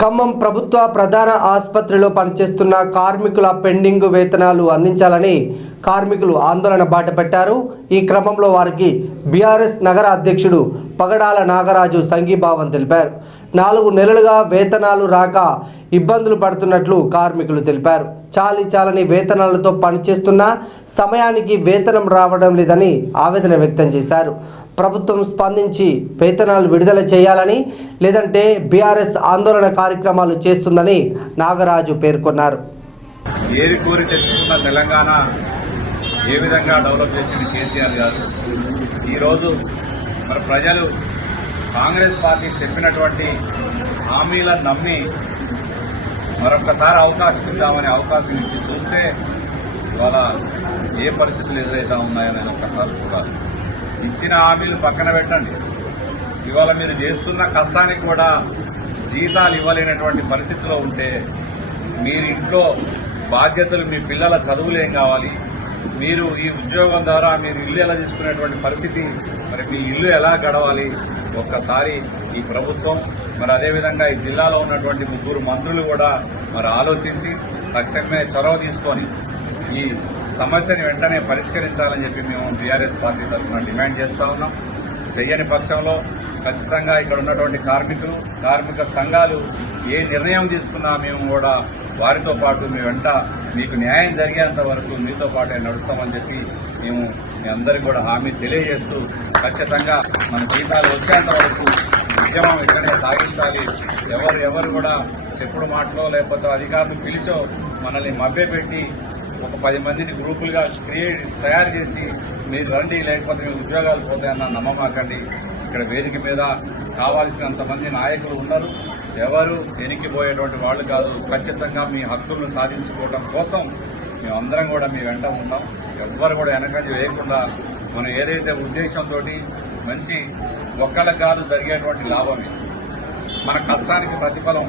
ఖమ్మం ప్రభుత్వ ప్రధాన ఆసుపత్రిలో పనిచేస్తున్న కార్మికుల పెండింగ్ వేతనాలు అందించాలని కార్మికులు ఆందోళన బాటపెట్టారు ఈ క్రమంలో వారికి బీఆర్ఎస్ నగర అధ్యక్షుడు పగడాల నాగరాజు సంఘీభావం తెలిపారు. నాలుగు నెలలుగా వేతనాలు రాక ఇబ్బందులు పడుతున్నట్లు కార్మికులు తెలిపారు. చాలి చాలని వేతనాలతో పనిచేస్తున్న సమయానికి వేతనం రావడం లేదని ఆవేదన వ్యక్తం చేశారు. ప్రభుత్వం స్పందించి వేతనాలు విడుదల చేయాలని లేదంటే బీఆర్ఎస్ ఆందోళన కార్యక్రమాలు చేస్తుందని నాగరాజు పేర్కొన్నారు. ఏరి కోరి తెచ్చుకున్న తెలంగాణ ఏ విధంగా డెవలప్ చేసింది కేసీఆర్ గారు? ఈరోజు మరి ప్రజలు కాంగ్రెస్ పార్టీ చెప్పినటువంటి హామీలను నమ్మి మరొకసారి అవకాశం ఇద్దామనే అవకాశం ఇచ్చి చూస్తే ఇవాళ ఏ పరిస్థితులు ఎదురైతా ఉన్నాయనేది ఒక్కసారి చూడాలి. ఇచ్చిన హామీలు పక్కన పెట్టండి. ఇవాళ మీరు చేస్తున్న కష్టానికి కూడా జీతాలు ఇవ్వలేనటువంటి పరిస్థితిలో ఉంటే మీరు ఇంట్లో బాధ్యతలు మీ పిల్లల చదువులు ఏం కావాలి? మీరు ఈ ఉద్యోగం ద్వారా మీరు ఇల్లు ఎలా తీసుకునేటువంటి పరిస్థితి? మరి మీ ఇల్లు ఎలా గడవాలి? ఒక్కసారి ఈ ప్రభుత్వం మరి అదేవిధంగా ఈ జిల్లాలో ఉన్నటువంటి ముగ్గురు మంత్రులు కూడా మరి ఆలోచించి తక్షణమే చొరవ తీసుకొని ఈ సమస్యని వెంటనే పరిష్కరించాలని చెప్పి మేము బీఆర్ఎస్ పార్టీ తరఫున డిమాండ్ చేస్తా ఉన్నాం. చెయ్యని పక్షంలో ఖచ్చితంగా ఇక్కడ ఉన్నటువంటి కార్మికులు కార్మిక సంఘాలు ఏ నిర్ణయం తీసుకున్నా మేము కూడా వారితో పాటు మీ వెంట మీకు న్యాయం జరిగేంత వరకు మీతో పాటే నడుస్తామని చెప్పి మేము మీ అందరికి కూడా హామీ తెలియజేస్తూ ఖచ్చితంగా మన జీతాలు వచ్చేంత వరకు ఉద్యమం ఇక్కడే సాగించాలి. ఎవరు ఎవరు కూడా చెప్పుడు మాటలో లేకపోతే అధికారులు పిలిచో మనల్ని మభ్యపెట్టి ఒక పది మందిని గ్రూపులుగా క్రియేట్ తయారు చేసి మీరు రండి లేకపోతే మీ ఉద్యోగాలు పోతాయన్న నమ్మమాకండి. ఇక్కడ వేదిక మీద కావాల్సినంత మంది నాయకులు ఉన్నారు. ఎవరు ఎనికిపోయేటువంటి వాళ్ళు కాదు. ఖచ్చితంగా మీ హక్కులను సాధించుకోవడం కోసం మేమందరం కూడా మీ వెంట ఉన్నాం. ఎవ్వరు కూడా వెనకంజ వేయకుండా మనం ఏదైతే ఉద్దేశంతో మంచి ఒక్కళ్ళ కాదు జరిగేటువంటి లాభమే. మన కష్టానికి ప్రతిఫలం